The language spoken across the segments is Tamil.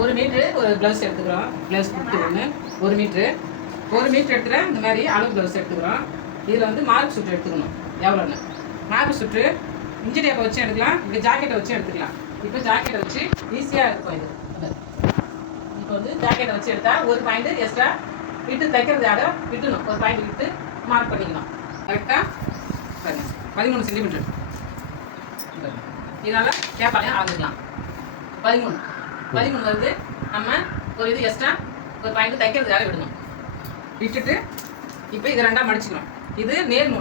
1 மீட்ரு ஒரு ப்ளவுஸ் எடுத்துக்கிறோம். ப்ளவுஸ் குடுத்து ஒன்று 1 மீட்ரு எடுத்துகிற இந்த மாதிரி அளவு ப்ளவுஸ் எடுத்துக்கிறோம். இதில் வந்து மார்க் சுற்று எடுத்துக்கணும். எவ்வளோன்னு மார்க் சுற்று இன்ஜி டேப்பை வச்சு எடுக்கலாம், இங்கே ஜாக்கெட்டை வச்சு எடுத்துக்கலாம். இப்போ ஜாக்கெட்டை வச்சு ஈஸியாக இருக்கும் இது. இப்போ வந்து ஜாக்கெட்டை வச்சு எடுத்தால் ஒரு பாயிண்ட் எக்ஸ்ட்ரா விட்டு தைக்கிறதுக்காக விட்டுணும். ஒரு பாயிண்ட் விட்டு மார்க் பண்ணிக்கணும். கரெக்டாக 13 சென்டிமீட்டர். இதனால் கேப்பாலையும் அளந்துக்கலாம். 13 வருது. நம்ம ஒரு இது எக்ஸ்ட்ரா ஒரு பாயிண்ட் தைக்கிறதுக்காக விடணும். விட்டுட்டு இப்போ இதை ரெண்டாக மடிச்சுக்கணும். இது நேர்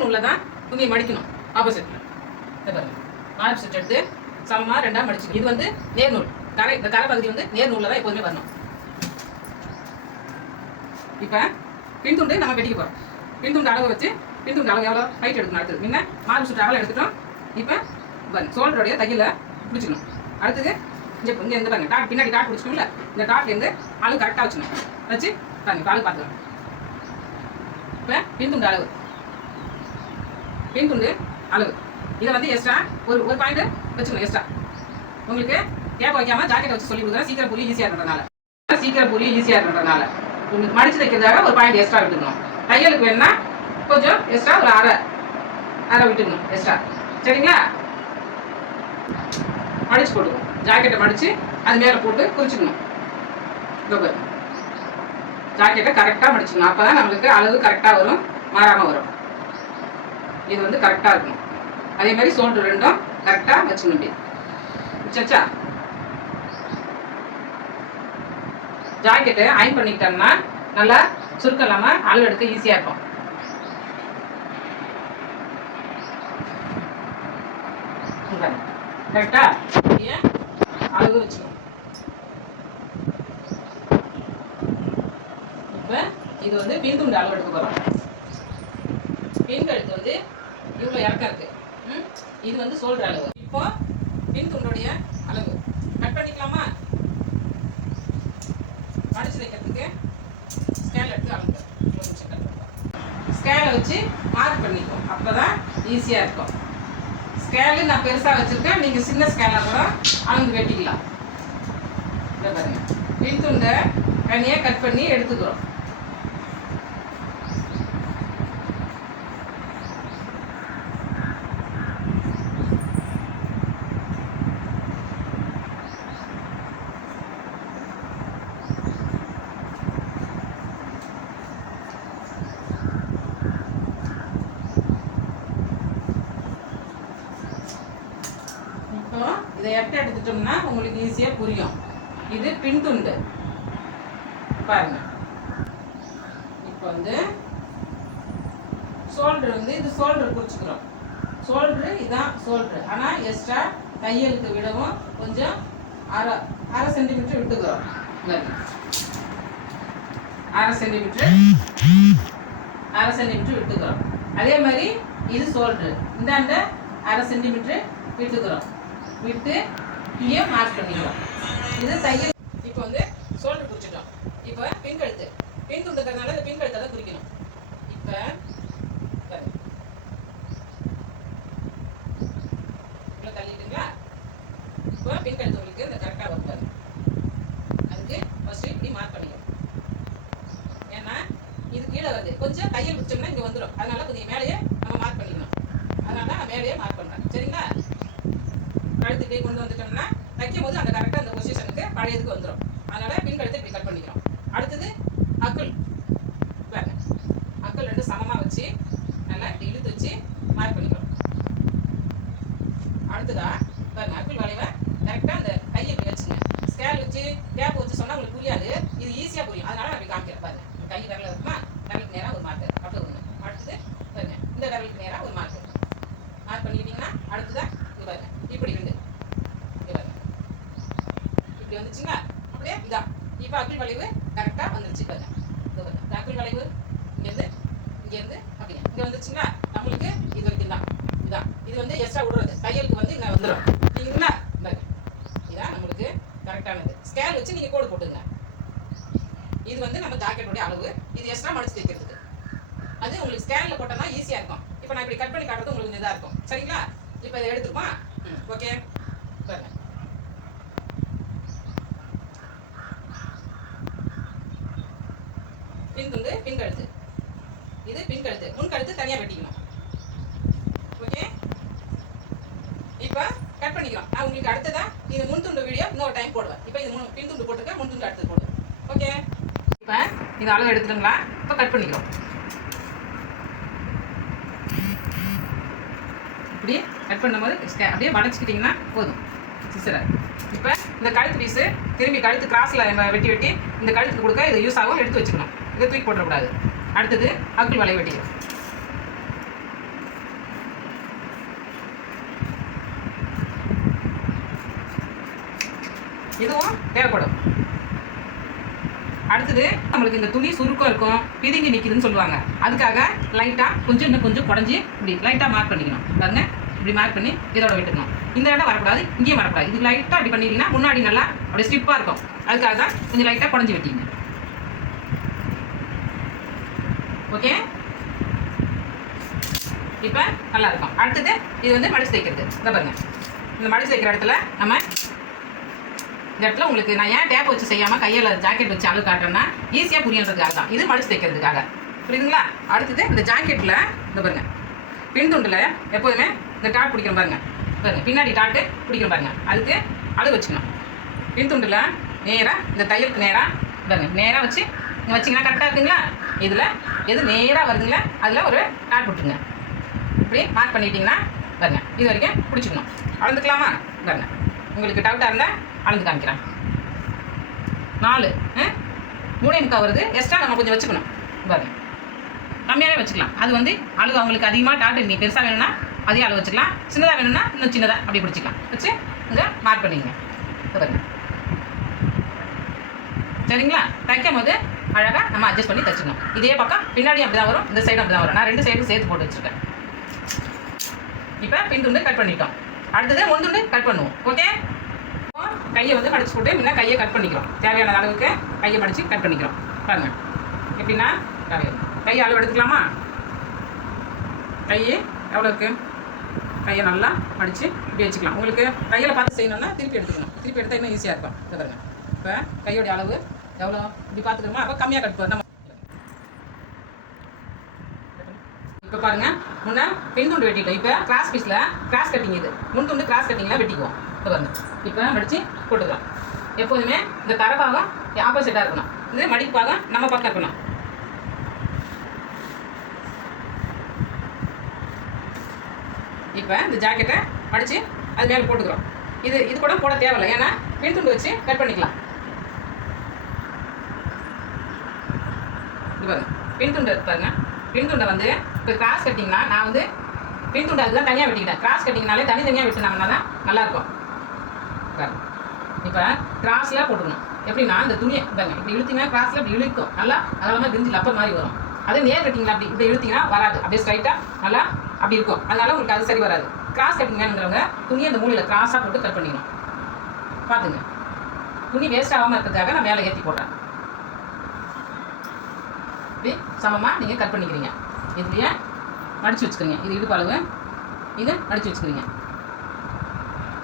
நூலில் தான் துணியை மடிக்கணும். ஆப்போசிட்டில் இதை பாருங்கள். மார்க் செட் எடுத்து சமமாக ரெண்டாக மடிச்சுக்கணும். இது வந்து நேர் நூல். இந்த கரை பகுதி வந்து நேர் நூலில் தான் எப்போதுமே வரணும். இப்போ பின்துண்டு நம்ம வெட்டிக்க போகிறோம். பின்துண்டு அளவு வச்சு பின்துண்டு அளவு எவ்வளோ ஹைட் எடுக்கணும். அடுத்தது முன்ன மார்க் சுற்று அகலம் எடுத்துட்டோம். இப்போ சோல்டருடைய தையலை பிடிச்சிக்கணும். அடுத்தது இங்கே இருந்து பாருங்க, டாட் பின்னாடி டாட் பிடிச்சிக்கணும்ல, இந்த டாட்லேருந்து அளவு கரெக்டாக வச்சுக்கணும். வச்சு பாருங்க, அளவு பார்த்துக்கலாம். இப்போ பின்துண்டு அளவு இதை வந்து எக்ஸ்ட்ரா ஒரு பாயிண்ட் வச்சுக்கணும். எக்ஸ்ட்ரா உங்களுக்கு கேப் வைக்காமல் ஜாக்கெட்டை வச்சு சொல்லி கொடுக்குறேன். சீக்கிரம் புரிய ஈஸியாக இருக்கிறதுனால உங்களுக்கு மடிச்சு தைக்கிறதாக ஒரு பாயிண்ட் எக்ஸ்ட்ரா விட்டுக்கணும். தையலுக்கு வேணுன்னா கொஞ்சம் எக்ஸ்ட்ரா ஒரு அரை விட்டுக்கணும் எக்ஸ்ட்ரா. சரிங்களா? மடிச்சு போட்டுக்கணும். ஜாக்கெட்டை மடித்து அது மேலே போட்டு குறிச்சிக்கணும். ஜாக்கெட்டை கரெக்டாக மடிச்சுக்கணும். அப்போ தான் நம்மளுக்கு அளவு கரெக்டாக வரும், மாறாமல் வரும். இது வந்து கரெக்டாக இருக்கும். அதே மாதிரி ஷோல்டர் ரெண்டும் கரெக்டாக வச்சுக்கணும். இப்படி வச்சா ஜாக்கெட்டு அயன் பண்ணிக்கிட்டோம்னா நல்லா சுருக்கம் இல்லாமல் அளவு எடுக்க ஈஸியாக இருக்கும். கரெக்டா அளவு வச்சுக்கணும். இப்போ இது வந்து பின்துண்டு அளவு எடுக்க போகிறோம். பின்கழுத்து வந்து இவ்வளோ இறக்கம் இருக்கு. இது வந்து ஷோல்டர் அளவு. இப்போ பின்துண்டுடைய அளவு கட் பண்ணிக்கலாமா? மடிச்சு தைக்கிறதுக்கு ஸ்கேல் எடுத்து அளவு ஸ்கேலை வச்சு மார்க் பண்ணிக்குவோம். அப்போ தான் ஈஸியாக இருக்கும். ஸ்கேலு நான் பெருசாக வச்சுருக்கேன். நீங்கள் சின்ன ஸ்கேலாக கூட அளந்து வெட்டிக்கலாம். இதை பாருங்கள், பின்துண்டை தனியாக கட் பண்ணி எடுத்துக்கிறோம். இதை எடுத்துட்டோம்னா உங்களுக்கு ஈஸியாக புரியும். இது பின்துண்டு பாருங்க. இப்போ வந்து ஷோல்டர் வந்து இது ஷோல்டர் குறிச்சுக்கிறோம். ஷோல்டரு இதான் ஷோல்டரு. ஆனால் எக்ஸ்ட்ரா தையலுக்கு விடவும் கொஞ்சம் அரை சென்டிமீட்டர் விட்டுக்கிறோம். அரை சென்டிமீட்டர் விட்டுக்கிறோம். அதே மாதிரி இது ஷோல்டரு. இந்தாண்ட அரை சென்டிமீட்டர் விட்டுக்கிறோம். விட்டு இங்கே மார்க் பண்ணிக்கிறோம். இது தையல். இப்போ வந்து ஷோல்டர் குறிச்சிட்டோம். இப்போ பின்கழுத்து துண்டுக்கிறதுனால இந்த பின்கழுத்தை தான் குறிக்கணும். இப்போ இவ்வளோ தள்ளிட்டுங்களா? இப்போ பின்கழுத்து உங்களுக்கு இந்த கரெக்டாக வருது. அதுக்கு ஃபர்ஸ்ட் இப்படி மார்க் பண்ணிக்கணும். ஏன்னா இது கீழே வருது, கொஞ்சம் தையல் பிடிச்சோம்னா இங்கே வந்துடும். அதனால கொஞ்சம் மேலேயே நம்ம மார்க் பண்ணிக்கணும். அதனால நான் மேலேயே மார்க் பண்ணுறேன். சரிங்களா? கழுத்துக்கு கொண்டு வந்துட்டோம்னா தைக்கும் போது அந்த கரெக்டாக அந்த பொசிஷனுக்கு பழையதுக்கு வந்துடும். அதனால பின்கழுத்தை இப்படி கட் பண்ணிக்கிறோம். அடுத்தது அக்குள் பாருங்க, அக்குள் ரெண்டு சமமாக வச்சு நல்லா இழுத்து வச்சு மார்க் பண்ணிக்கிறோம். அடுத்ததா பாருங்க, அக்குள் வளைவை கரெக்டாக அந்த கையை இப்படி வச்சுங்க. ஸ்கேல் வச்சு டேப் வச்சு சொன்னால் உங்களுக்கு புரியாது, இது ஈஸியாக புரியும். அதனால நான் இப்படி காமிக்கிறேன். பாருங்க, கை விரல இருக்குமா, விரலுக்கு நேராக ஒரு மார்க்கு, அப்படி ஒன்று. அடுத்தது பாருங்க, இந்த விரலுக்கு நேராக ஒரு மார்க்கு மார்க் பண்ணிக்கிட்டீங்கன்னா அடுத்ததான் இது பாருங்க, இப்படி ரெண்டு இப்படி வந்துச்சுங்களா? அப்படியே இதான். இப்போ அக்குள் வளைவு கரெக்டாக வந்துருச்சு. பாருங்க, இந்த அக்குள் வளைவு இங்கேருந்து அப்படிங்க இங்கே வந்துருச்சுங்களா? நம்மளுக்கு இது வரைக்கும் தான். இது வந்து எக்ஸ்ட்ரா விடுறது, தையலுக்கு வந்து இங்கே வந்துடும். சரிங்களா? இதான் நம்மளுக்கு கரெக்டானது. ஸ்கேல் வச்சு நீங்கள் கோடு போட்டுங்க. இது வந்து நம்ம ஜாக்கெட்டோடைய அளவு. இது எக்ஸ்ட்ரா மடிச்சு தைக்கிறதுக்கு. அது உங்களுக்கு ஸ்கேனில் போட்டோம்னா ஈஸியாக இருக்கும். இப்போ நான் இப்படி கட் பண்ணி காட்டுறது உங்களுக்கு இதாக இருக்கும். சரிங்களா? இப்போ இதை எடுத்துருமா? ஓகே பாருங்க, பின் துண்டு பின் கழுத்து, இது பின் கழுத்து, முன் கழுத்து தனியாக வெட்டிக்கணும். ஓகே, இப்போ கட் பண்ணிக்கிறோம். நான் உங்களுக்கு அடுத்ததா இது முன் துண்டு வீடியோ இன்னொரு டைம் போடுவேன். இப்போ இது பின் துண்டு போட்டுருக்கேன், முன் துண்டு அடுத்து போடுவேன். ஓகே, இப்போ இது அளவு எடுத்துட்டுங்களா? இப்போ கட் பண்ணிக்கிறோம். இப்படி கட் பண்ணும்போது அப்படியே வளைச்சிக்கிட்டிங்கன்னா போதும் சிசரை. இப்போ இந்த கழுத்து பீஸு திரும்பி கழுத்து கிராஸில் வெட்டி வெட்டி இந்த கழுத்துக்கு கொடுக்க இது யூஸ் ஆகும், எடுத்து வச்சுக்கணும். இதை தூக்கி போட்டுறக்கூடாது. அடுத்தது அக்குள் வளைய வெட்டிக்கிறோம். இதுவும் தேவைப்படும். அடுத்தது நம்மளுக்கு இந்த துணி சுருக்கம் இருக்கும், பிதுங்கி நிற்கிதுன்னு சொல்லுவாங்க. அதுக்காக லைட்டாக கொஞ்சம் இன்னும் கொஞ்சம் குடஞ்சி இப்படி லைட்டாக மார்க் பண்ணிக்கணும். பாருங்க, இப்படி மார்க் பண்ணி இதோட விட்டுக்கணும். இந்த இடம் வரக்கூடாது, இங்கேயும் வரக்கூடாது. இது லைட்டாக அப்படி பண்ணிட்டீங்கன்னா முன்னாடி நல்லா அப்படியே ஸ்டிப்பாக இருக்கும். அதுக்காக தான் கொஞ்சம் லைட்டாக குடஞ்சி வெட்டிங்க. ஓகே, இப்போ நல்லா இருக்கும். அடுத்தது இது வந்து மடிச்சு தைக்கிறது. இதை பாருங்க, இந்த மடிச்சு தைக்கிற இடத்துல நம்ம இந்த இடத்துல உங்களுக்கு நான் ஏன் டேப் வச்சு செய்யாமல் கையில் ஜாக்கெட் வச்சு அளவு காட்டுறேன்னா ஈஸியாக புரியன்றதுக்காக தான். இது மடிச்சு தைக்கிறதுக்காக, புரியுதுங்களா? அடுத்தது இந்த ஜாக்கெட்டில் இந்த பாருங்க, பின் துண்டில் எப்போதுமே இந்த டாட் பிடிக்கணும் பாருங்க. பாருங்க, பின்னாடி டாட்டு பிடிக்கணும் பாருங்க. அதுக்கு அளவு வச்சுக்கணும். பின் துண்டில் நேராக இந்த தையலுக்கு நேராக பாருங்க, நேராக வச்சு இங்கே வச்சிங்கன்னா கரெக்டாக இருக்குங்களா? இதில் எது நேராக வருதுங்களா அதில் ஒரு டாட் போட்டுருங்க. இப்படி மார்க் பண்ணிட்டீங்கன்னா பாருங்க, இது வரைக்கும் பிடிச்சிக்கணும். அளந்துக்கலாமா? பாருங்க, உங்களுக்கு டவுட்டாக இருந்தால் அளந்து காமிக்கிறேன். 4 3.25 வருது. எக்ஸ்ட்ரா நம்ம கொஞ்சம் வச்சுக்கணும். பாருங்க, கம்மியாகவே வச்சுக்கலாம். அது வந்து அளவு அவங்களுக்கு அதிகமாக டாட்டு நீ பெருசாக வேணும்னா அதே அளவு வச்சுக்கலாம், சின்னதாக வேணும்னா இன்னும் சின்னதாக அப்படி பிடிச்சிக்கலாம். வச்சு இங்கே மார்க் பண்ணிங்க. பாருங்க, சரிங்களா? தைக்கும் போது அழகாக நம்ம அட்ஜஸ்ட் பண்ணி தைச்சிக்கணும். இதே பக்கம் பின்னாடி அப்படி தான் வரும், இந்த சைடு அப்படி தான் வரும். நான் 2 சைடும் சேர்த்து போட்டு வச்சுருக்கேன். இப்போ பின் துண்டு கட் பண்ணிட்டோம். அடுத்தது முன் துண்டு கட் பண்ணுவோம். ஓகே, கையை வந்து மடிச்சு போட்டு முன்ன கையை கட் பண்ணிக்கிறோம். தேவையான அளவுக்கு கையை மடித்து கட் பண்ணிக்கிறோம். பாருங்க, எப்படின்னா கையை அளவு எடுத்துக்கலாமா? கை எவ்வளோ இருக்குது? கையை நல்லா மடித்து இப்படி வச்சுக்கலாம். உங்களுக்கு கையில் பார்த்து செய்யணும்னா திருப்பி எடுத்துக்கணும். திருப்பி எடுத்தால் இன்னும் ஈஸியாக இருக்கும். இதை பாருங்க, இப்போ கையோடைய அளவு எவ்வளோ இப்படி பார்த்துக்கணுமா? அப்போ கம்மியாக கட் பண்ண. இப்போ பாருங்கள், முன்னே பின் துண்டு வெட்டிட்டோம். இப்போ கிராஸ் பீஸில் கிராஸ் கட்டிங், இது முன் துண்டு கிராஸ் கட்டிங்கில் வெட்டிக்குவோம். இப்போ பாருங்க, இப்போ மடித்து போட்டுக்கலாம். எப்போதுமே இந்த தரப்பாகம் ஆப்போசிட்டாக இருக்கணும், இது மடிப்பாகம் நம்ம பக்கம் இருக்கணும். இப்போ இந்த ஜாக்கெட்டை மடித்து அது மேலே போட்டுக்கிறோம். இது கூட போட தேவையில்லை, ஏன்னா பின் துண்டு வச்சு கட் பண்ணிக்கலாம். இது பாருங்க, பின் துண்டு பாருங்க. பின் துண்டை வந்து இப்போ கிராஸ் கட்டிங்னா நான் வந்து பின் துண்டு அதுதான் தனியாக வெட்டிக்கிட்டேன். கிராஸ் கட்டிங்னாலே தனித்தனியாக வெட்டினாங்கன்னா தான் நல்லாயிருக்கும். இப்போ கிராஸில் போட்டுக்கணும். எப்படின்னா இந்த துணியை பாருங்க, இப்படி இழுத்தீங்கன்னா கிராஸில் இப்படி இழுக்கும், நல்லா அதெல்லாம் விரிஞ்சு லப்பர் மாதிரி வரும். அதே நேர் கட்டிங்களா அப்படி இப்படி இழுத்தீங்கன்னா வராது, அப்படியே ஸ்ட்ரைட்டாக நல்லா அப்படி இருக்கும். அதனால உங்களுக்கு அது சரி வராது. கிராஸ் கட்டிங் வேணுங்கிறவங்க துணியை அந்த மூலையில் கிராஸாக போட்டு கட் பண்ணிக்கணும். பார்த்துங்க, துணி வேஸ்ட் ஆகாமல் இருக்கிறதுக்காக நான் மேலே ஏற்றி போடுறேன். இப்படி சமமாக நீங்கள் கட் பண்ணிக்கிறீங்க. இதுலேயே மடித்து வச்சுக்கிறீங்க. இது இடுப்பு அளவு, இது மடித்து வச்சுக்கிறீங்க.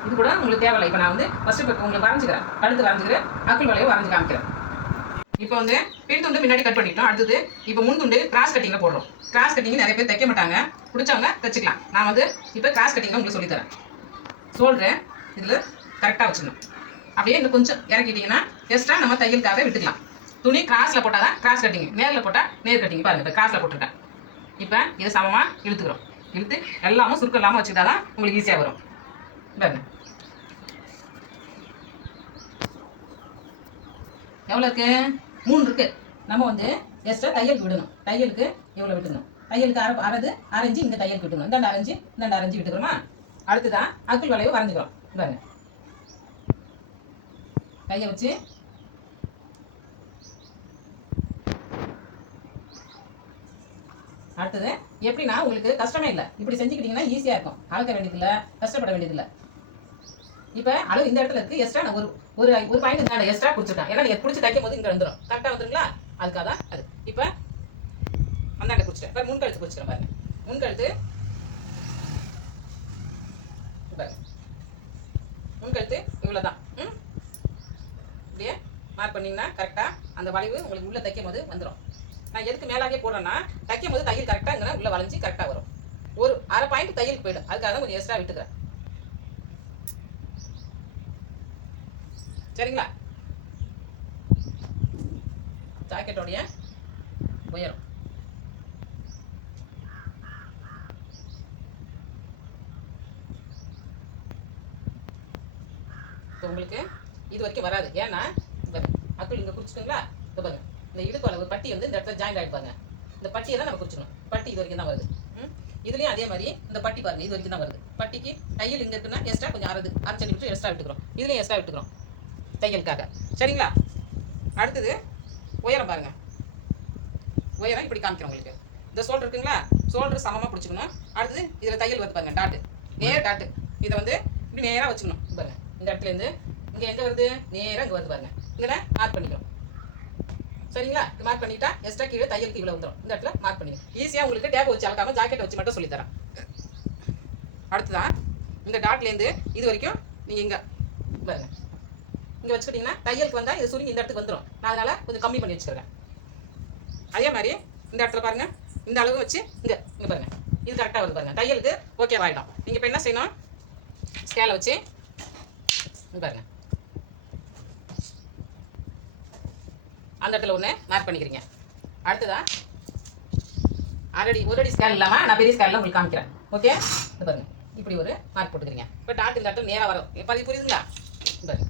இது கூட உங்களுக்கு தேவையில்லை. இப்போ நான் வந்து ஃபஸ்ட்டு இப்போ உங்களுக்கு வரைஞ்சிக்கிறேன், கழுத்து வரைஞ்சிக்கிறேன், அக்குள் வளையை வரைஞ்சி காமிக்கிறேன். இப்போ வந்து பின் துண்டு முன்னாடி கட் பண்ணிட்டோம். அடுத்தது இப்போ முன் துண்டு கிராஸ் கட்டிங்கில் போடுறோம். கிராஸ் கட்டிங் நிறைய பேர் தைக்க மாட்டாங்க, பிடிச்சவங்க தைச்சிக்கலாம். நான் வந்து இப்போ கிராஸ் கட்டிங்கில் உங்களுக்கு சொல்லித்தரேன். ஷோல்டர் இதில் கரெக்டாக வச்சுக்கணும். அப்படியே இன்னும் கொஞ்சம் இறக்கிட்டிங்கன்னா எக்ஸ்ட்ரா நம்ம தையலுக்காக விட்டுக்கலாம். துணி கிராஸில் போட்டால் தான் கிராஸ் கட்டிங், நேரில் போட்டால் நேர் கட்டிங். பாருங்கள், இப்போ கிராஸில் போட்டுருக்கேன். இப்போ இதை சமமாக இழுத்துக்கிறோம். இழுத்து எல்லாமும் சுருக்கம் இல்லாமல் வச்சுக்கிட்டா தான் உங்களுக்கு ஈஸியாக வரும். பாருங்க, எவ்வளோ இருக்குது? 3 இருக்குது. நம்ம வந்து எக்ஸ்ட்ரா தையலுக்கு விடணும். தையலுக்கு எவ்வளோ விட்டுக்கணும்? தையலுக்கு அரைஞ்சி இங்கே தையலுக்கு விட்டுக்கணும். இந்தாண்ட அரைஞ்சி விட்டுக்கிறோமா? அடுத்துதான் அக்குள் வளைவு வரைஞ்சிக்கிறோம். பாருங்க, கையை வச்சு அடுத்தது எப்படின்னா உங்களுக்கு கஷ்டமே இல்லை. இப்படி செஞ்சுக்கிட்டிங்கன்னா ஈஸியாக இருக்கும். அளக்க வேண்டியதில்லை, கஷ்டப்பட வேண்டியதில்லை. இப்போ அளவு இந்த இடத்துல இருக்குது. எக்ஸ்ட்ரா நான் ஒரு பாயிண்ட் இந்த எக்ஸ்ட்ரா பிடிச்சிருக்கேன். ஏன்னா நீங்கள் பிடிச்சி தைக்கும் போது இங்கே வந்துடும், கரெக்டாக வந்துடுங்களா? அதுக்காக தான் அது. இப்போ அந்தாண்ட பிடிச்சிட்டேன். இப்போ முன்கழுத்து பிடிச்சிக்கிறேன் பாருங்க. முன்கழுத்து முன்கழுத்து இவ்வளோ தான். இப்படியே மார்க் பண்ணிங்கன்னா கரெக்டாக அந்த வளைவு உங்களுக்கு உள்ளே தைக்கும் போது வந்துடும். நான் எதுக்கு மேலாகவே போடுறேன்னா தைக்கும் போது தையல் கரெக்டாக இங்கே உள்ள வளைஞ்சி கரெக்டாக வரும். ஒரு அரை பாயிண்ட் தையலுக்கு போயிடும், அதுக்காக தான் கொஞ்சம் எக்ஸ்ட்ரா விட்டுக்கிறேன். சரிங்களா? ஜாக்கெட்டோடைய உயரம் இப்போ உங்களுக்கு இது வரைக்கும் வராது. ஏன்னா அக்குள் இங்கே குறிச்சிட்டுங்களா? இப்போ பாருங்க, இந்த இடுப்பு அளவு பட்டி வந்து இந்த இடத்துல ஜாயிண்ட் ஆகிப்பாங்க. இந்த பட்டியை தான் நம்ம குறிச்சிக்கணும். பட்டி இது வரைக்கும் தான் வருது. இதுலேயும் அதே மாதிரி இந்த பட்டி பாருங்க, இது வரைக்கும் தான் வருது. பட்டிக்கு தையல் இங்கே இருக்குன்னா எக்ஸ்ட்ரா கொஞ்சம் அரை சென்டிமீட்டர் எக்ஸ்ட்ரா விட்டுக்கிறோம். இதுலேயும் எக்ஸ்ட்ரா விட்டுக்கிறோம் தையலுக்காக. சரிங்களா? அடுத்தது உயரம் பாருங்க. உயரம் இப்படி காமிக்கிறோம் உங்களுக்கு. இந்த ஷோல்டர் இருக்குங்களா? ஷோல்டர் சமமாக பிடிச்சிக்கணும். அடுத்தது இதில் தையல் வருது பாருங்க, டாட்டு, நேர் டாட்டு. இதை வந்து இப்படி நேராக வச்சுக்கணும். பாருங்க, இந்த இடத்துலேருந்து இங்கே எங்கே வருது? நேராக இங்கே வருது பாருங்க. இங்கே மார்க் பண்ணிக்கிறோம். சரிங்களா? இது மார்க் பண்ணிட்டா எக்ஸ்ட்ரா கீழே தையலுக்கு இவ்வளோ வந்துடும். இந்த இடத்துல மார்க் பண்ணிக்கணும். ஈஸியாக உங்களுக்கு டேப் வச்சு அளக்காம ஜாக்கெட் வச்சு மட்டும் சொல்லித்தரேன். அடுத்துதான் இந்த டாட்லேருந்து இது வரைக்கும் நீங்கள் இங்கே பாருங்க, இங்கே வச்சுக்கிட்டிங்கன்னா தையலுக்கு வந்தால் இது சுருங்கி இந்த இடத்துக்கு வந்துடும். நான் அதனால் கொஞ்சம் கம்மி பண்ணி வச்சுக்கிறேன். அதே மாதிரி இந்த இடத்துல பாருங்கள், இந்த அளவு வச்சு இங்கே பாருங்கள், இது கரெக்டாக வருது பாருங்கள். தையலுக்கு ஓகேவாகிடும். நீங்கள் இப்போ என்ன செய்யணும்? ஸ்கேலை வச்சு பாருங்க, அந்த இடத்துல ஒன்று மார்க் பண்ணிக்கிறீங்க. அடுத்ததா ஒரு அடி ஸ்கேல் இல்லாமல் நான் பெரிய ஸ்கேலில் உங்களுக்கு காமிக்கிறேன். ஓகே, இது பாருங்க, இப்படி ஒரு மார்க் போட்டுக்கிறீங்க. இப்போ டாட் இந்த இடத்துல நேராக வரும். இப்போ அது புரியுதுங்களா? பாருங்க,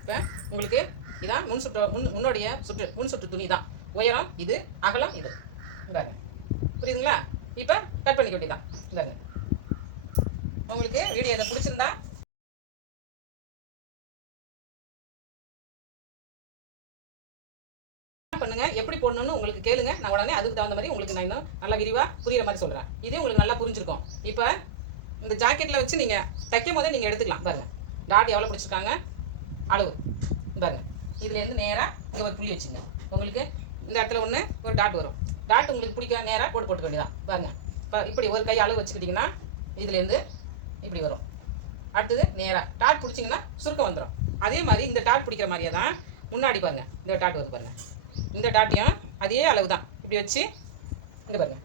இப்போ உங்களுக்கு இதான் முன்னோடைய முன் சுற்று துணி தான். உயரம் இது, அகலம் இது. பாருங்க, புரியுதுங்களா? இப்போ கட் பண்ணிக்க வேண்டியதான். பாருங்க, உங்களுக்கு வீடியோ இதை பிடிச்சிருந்தா பண்ணுங்க. எப்படி போடணும்னு உங்களுக்கு கேளுங்க, நான் உடனே அதுக்கு தகுந்த மாதிரி உங்களுக்கு நான் இன்னும் நல்லா விரிவாக புரியுற மாதிரி சொல்கிறேன். இதே உங்களுக்கு நல்லா புரிஞ்சிருக்கும். இப்போ இந்த ஜாக்கெட்டில் வச்சு நீங்கள் தைக்கும் போதே நீங்கள் எடுத்துக்கலாம். பாருங்க, டாட் எவ்வளோ பிடிச்சிருக்காங்க, அளவு பாருங்க. இதுலேருந்து நேராக இங்கே ஒரு புள்ளி வச்சுங்க. உங்களுக்கு இந்த இடத்துல ஒன்று ஒரு டாட் வரும். டாட் உங்களுக்கு பிடிக்க நேராக போட்டுக்க வேண்டியதான். பாருங்க, இப்போ இப்படி ஒரு கை அளவு வச்சுக்கிட்டிங்கன்னா இதுலேருந்து இப்படி வரும். அடுத்தது நேராக டாட் பிடிச்சிங்கன்னா சுருக்கம் வந்துடும். அதே மாதிரி இந்த டாட் பிடிக்கிற மாதிரியே தான் முன்னாடி பாருங்க, இந்த டாட் வருது பாருங்க. இந்த டாட்டையும் அதே அளவு தான் இப்படி வச்சு இங்கே பாருங்க,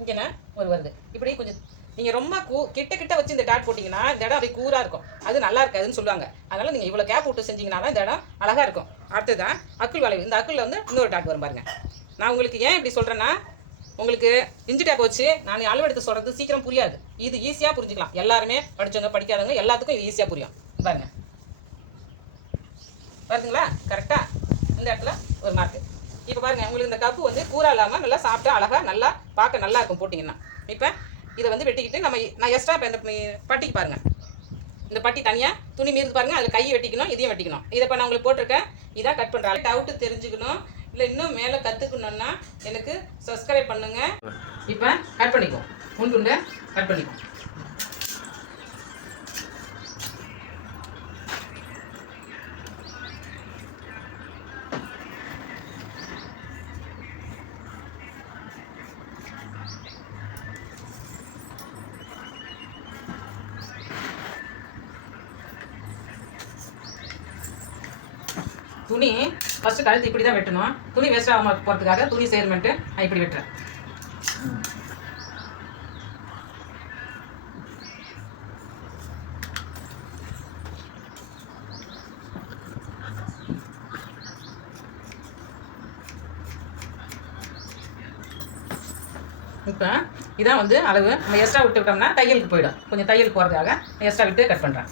இங்கேனா ஒரு வருது. இப்படி கொஞ்சம் நீங்கள் ரொம்ப கிட்ட வச்சு இந்த டாட் போட்டிங்கன்னா இந்த இடம் அப்படியே கூராக இருக்கும். அது நல்லா இருக்காதுன்னு சொல்லுவாங்க. அதனால் நீங்கள் இவ்வளோ கேப் விட்டு செஞ்சிங்கன்னா தான் இந்த இடம் அழகாக இருக்கும். அடுத்ததான் அக்குள் வளைவு. இந்த அக்குளில் வந்து இன்னொரு டாட் வரும் பாருங்க. நான் உங்களுக்கு ஏன் இப்படி சொல்கிறேன்னா, உங்களுக்கு இன்ச்சு டேப் வச்சு நான் அளவு எடுத்து சொல்கிறது சீக்கிரம் புரியாது. இது ஈஸியாக புரிஞ்சுக்கலாம். எல்லாருமே படித்தவங்க படிக்காதவங்க எல்லாத்துக்கும் இது ஈஸியாக புரியும். பாருங்க, பாருங்களா? கரெக்டாக இந்த இடத்துல ஒரு மார்க்கு. இப்போ பாருங்கள், உங்களுக்கு இந்த கப்பு வந்து கூரா இல்லாமல் நல்லா சாப்பிட்டா அழகாக நல்லா பார்க்க நல்லா இருக்கும் போட்டிங்கன்னா. இப்போ இதை வந்து வெட்டிக்கிட்டு நான் எக்ஸ்ட்ரா இப்போ இந்த பட்டிக்கு பாருங்கள், இந்த பட்டி தனியாக துணி மீது பாருங்கள், அதில் கையை வெட்டிக்கணும், இதையும் வெட்டிக்கணும். இதை இப்போ நான் உங்களுக்கு போட்டிருக்கேன். இதான் கட் பண்ணுறேன். டவுட்டு தெரிஞ்சுக்கணும் இல்லை இன்னும் மேலே கற்றுக்கணுன்னா எனக்கு சப்ஸ்கிரைப் பண்ணுங்கள். இப்போ கட் பண்ணிக்குவோம், துண்டு கட் பண்ணிக்குவோம். துணி ஃபஸ்ட்டு கழுத்து இப்படி தான் வெட்டணும். துணி வேஸ்ட் ஆகாமல் போகிறதுக்காக துணி சேர்மெண்ட்டு நான் இப்படி வெட்டுறேன். இப்போ இதான் வந்து அளவு. நம்ம எக்ஸ்ட்ரா விட்டு விட்டோம்னா தையலுக்கு போயிடும். கொஞ்சம் தையலுக்கு போகிறதுக்காக எக்ஸ்ட்ரா விட்டு கட் பண்ணுறேன்.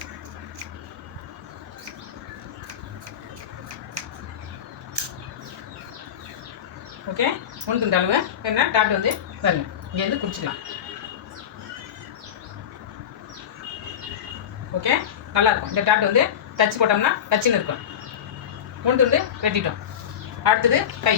ஓகே, முன் அளவு என்ன டாட் வந்து பாருங்க, இங்கேருந்து குறிச்சிக்கலாம். ஓகே, நல்லாயிருக்கும். இந்த டாட் வந்து தச்சு போட்டோம்னா தச்சுன்னு இருக்கும். முன் துண்டு வெட்டிட்டோம். அடுத்தது கை.